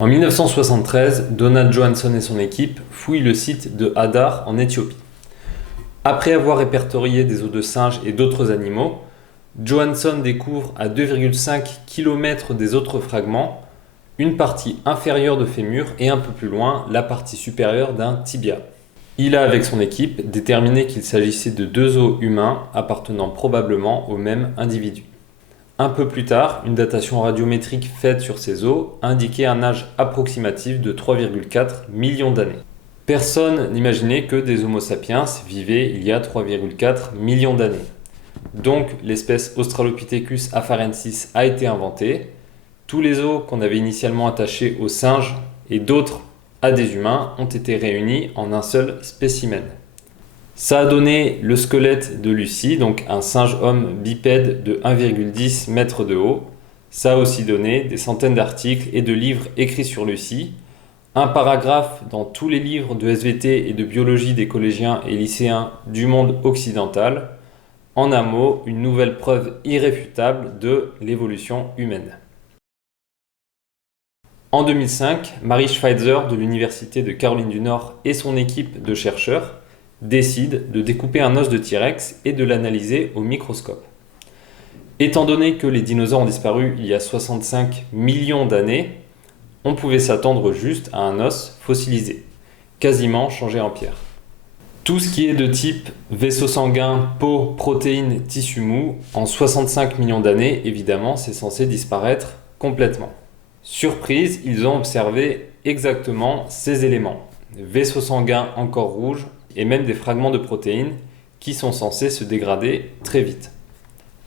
En 1973, Donald Johanson et son équipe fouillent le site de Hadar en Éthiopie. Après avoir répertorié des os de singes et d'autres animaux, Johanson découvre à 2,5 km des autres fragments une partie inférieure de fémur et un peu plus loin la partie supérieure d'un tibia. Il a avec son équipe déterminé qu'il s'agissait de deux os humains appartenant probablement au même individu. Un peu plus tard, une datation radiométrique faite sur ces os indiquait un âge approximatif de 3,4 millions d'années. Personne n'imaginait que des Homo sapiens vivaient il y a 3,4 millions d'années. Donc l'espèce Australopithecus afarensis a été inventée. Tous les os qu'on avait initialement attachés aux singes et d'autres à des humains ont été réunis en un seul spécimen. Ça a donné le squelette de Lucie, donc un singe-homme bipède de 1,10 m de haut. Ça a aussi donné des centaines d'articles et de livres écrits sur Lucie, un paragraphe dans tous les livres de SVT et de biologie des collégiens et lycéens du monde occidental. En un mot, une nouvelle preuve irréfutable de l'évolution humaine. En 2005, Mary Schweitzer de l'Université de Caroline du Nord et son équipe de chercheurs décident de découper un os de T-Rex et de l'analyser au microscope. Étant donné que les dinosaures ont disparu il y a 65 millions d'années, on pouvait s'attendre juste à un os fossilisé, quasiment changé en pierre. Tout ce qui est de type vaisseau sanguin, peau, protéines, tissu mou, en 65 millions d'années, évidemment, c'est censé disparaître complètement. Surprise, ils ont observé exactement ces éléments. Vaisseau sanguin encore rouge et même des fragments de protéines qui sont censés se dégrader très vite.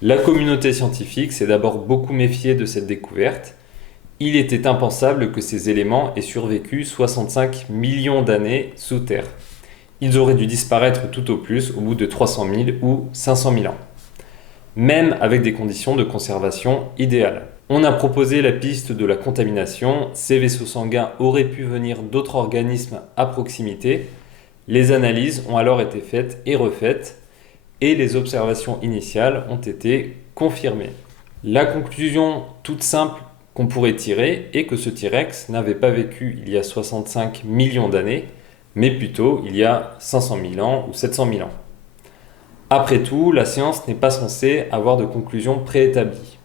La communauté scientifique s'est d'abord beaucoup méfiée de cette découverte. Il était impensable que ces éléments aient survécu 65 millions d'années sous Terre. Ils auraient dû disparaître tout au plus au bout de 300 000 ou 500 000 ans, même avec des conditions de conservation idéales. On a proposé la piste de la contamination. Ces vaisseaux sanguins auraient pu venir d'autres organismes à proximité. Les analyses ont alors été faites et refaites et les observations initiales ont été confirmées. La conclusion toute simple qu'on pourrait tirer est que ce T-Rex n'avait pas vécu il y a 65 millions d'années, mais plutôt il y a 500 000 ans ou 700 000 ans. Après tout, la science n'est pas censée avoir de conclusion préétablie.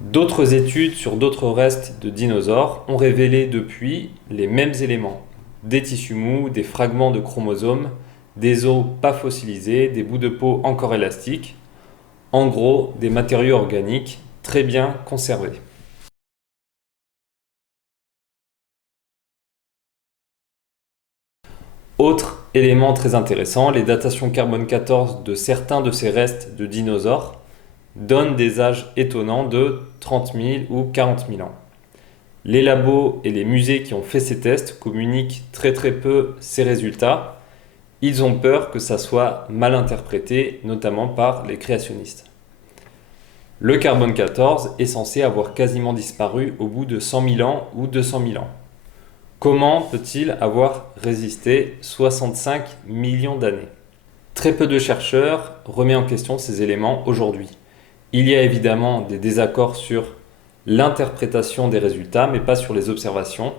D'autres études sur d'autres restes de dinosaures ont révélé depuis les mêmes éléments. Des tissus mous, des fragments de chromosomes, des os pas fossilisés, des bouts de peau encore élastiques. En gros, des matériaux organiques très bien conservés. Autre élément très intéressant, les datations carbone 14 de certains de ces restes de dinosaures donnent des âges étonnants de 30 000 ou 40 000 ans. Les labos et les musées qui ont fait ces tests communiquent très peu ces résultats. Ils ont peur que ça soit mal interprété, notamment par les créationnistes. Le carbone 14 est censé avoir quasiment disparu au bout de 100 000 ans ou 200 000 ans. Comment peut-il avoir résisté 65 millions d'années ? Très peu de chercheurs remettent en question ces éléments aujourd'hui. Il y a évidemment des désaccords sur l'interprétation des résultats, mais pas sur les observations,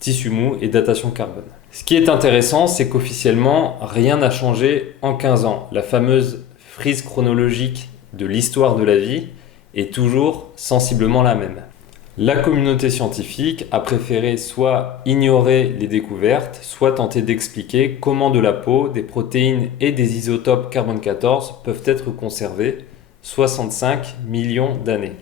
tissu mou et datation carbone. Ce qui est intéressant, c'est qu'officiellement, rien n'a changé en 15 ans. La fameuse frise chronologique de l'histoire de la vie est toujours sensiblement la même. La communauté scientifique a préféré soit ignorer les découvertes, soit tenter d'expliquer comment de la peau, des protéines et des isotopes carbone 14 peuvent être conservés 65 millions d'années.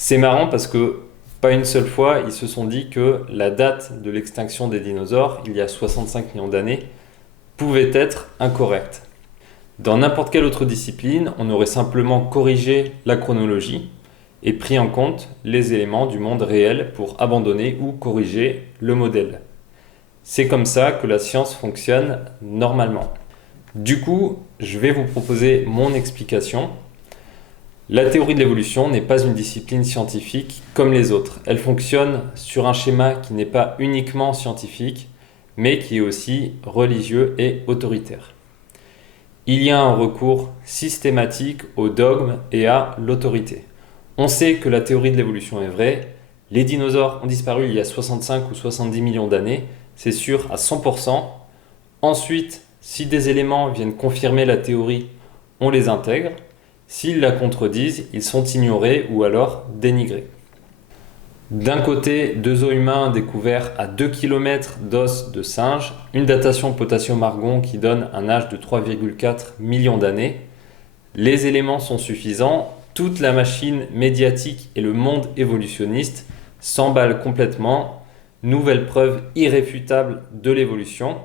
C'est marrant parce que pas une seule fois, ils se sont dit que la date de l'extinction des dinosaures, il y a 65 millions d'années, pouvait être incorrecte. Dans n'importe quelle autre discipline, on aurait simplement corrigé la chronologie et pris en compte les éléments du monde réel pour abandonner ou corriger le modèle. C'est comme ça que la science fonctionne normalement. Du coup, je vais vous proposer mon explication. La théorie de l'évolution n'est pas une discipline scientifique comme les autres. Elle fonctionne sur un schéma qui n'est pas uniquement scientifique, mais qui est aussi religieux et autoritaire. Il y a un recours systématique au dogme et à l'autorité. On sait que la théorie de l'évolution est vraie, Les dinosaures ont disparu il y a 65 ou 70 millions d'années, c'est sûr à 100%. Ensuite, si des éléments viennent confirmer la théorie, on les intègre. S'ils la contredisent, ils sont ignorés ou alors dénigrés. D'un côté, deux os humains découverts à 2 km d'os de singe, une datation potassium-argon qui donne un âge de 3,4 millions d'années. Les éléments sont suffisants, toute la machine médiatique et le monde évolutionniste s'emballent complètement, nouvelle preuve irréfutable de l'évolution.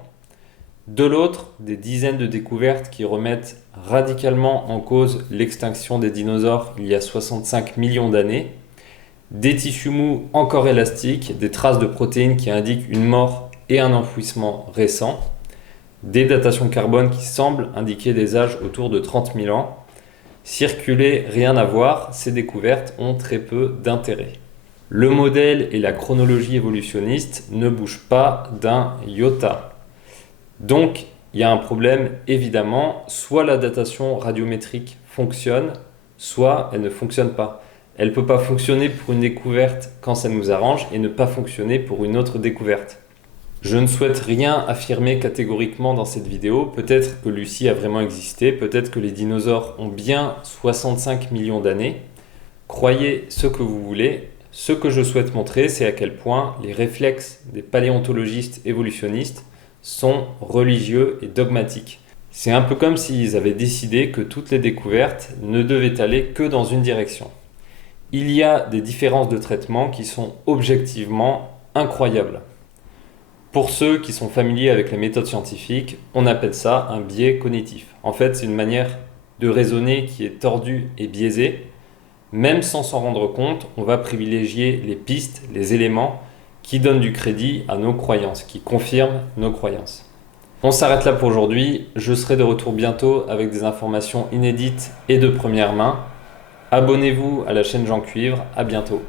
De l'autre, des dizaines de découvertes qui remettent radicalement en cause l'extinction des dinosaures il y a 65 millions d'années, des tissus mous encore élastiques, des traces de protéines qui indiquent une mort et un enfouissement récent, des datations carbone qui semblent indiquer des âges autour de 30 000 ans. Circuler, rien à voir, ces découvertes ont très peu d'intérêt. Le modèle et la chronologie évolutionniste ne bougent pas d'un iota. Donc, il y a un problème évidemment, soit la datation radiométrique fonctionne, soit elle ne fonctionne pas. Elle ne peut pas fonctionner pour une découverte quand ça nous arrange et ne pas fonctionner pour une autre découverte. Je ne souhaite rien affirmer catégoriquement dans cette vidéo. Peut-être que Lucie a vraiment existé, peut-être que les dinosaures ont bien 65 millions d'années. Croyez ce que vous voulez. Ce que je souhaite montrer, c'est à quel point les réflexes des paléontologistes évolutionnistes sont religieux et dogmatiques. C'est un peu comme s'ils avaient décidé que toutes les découvertes ne devaient aller que dans une direction. Il y a des différences de traitement qui sont objectivement incroyables. Pour ceux qui sont familiers avec les méthodes scientifiques, on appelle ça un biais cognitif. En fait, c'est une manière de raisonner qui est tordue et biaisée. Même sans s'en rendre compte, on va privilégier les pistes, les éléments qui donnent du crédit à nos croyances, qui confirment nos croyances. On s'arrête là pour aujourd'hui. Je serai de retour bientôt avec des informations inédites et de première main. Abonnez-vous à la chaîne Jean Cuivre. À bientôt.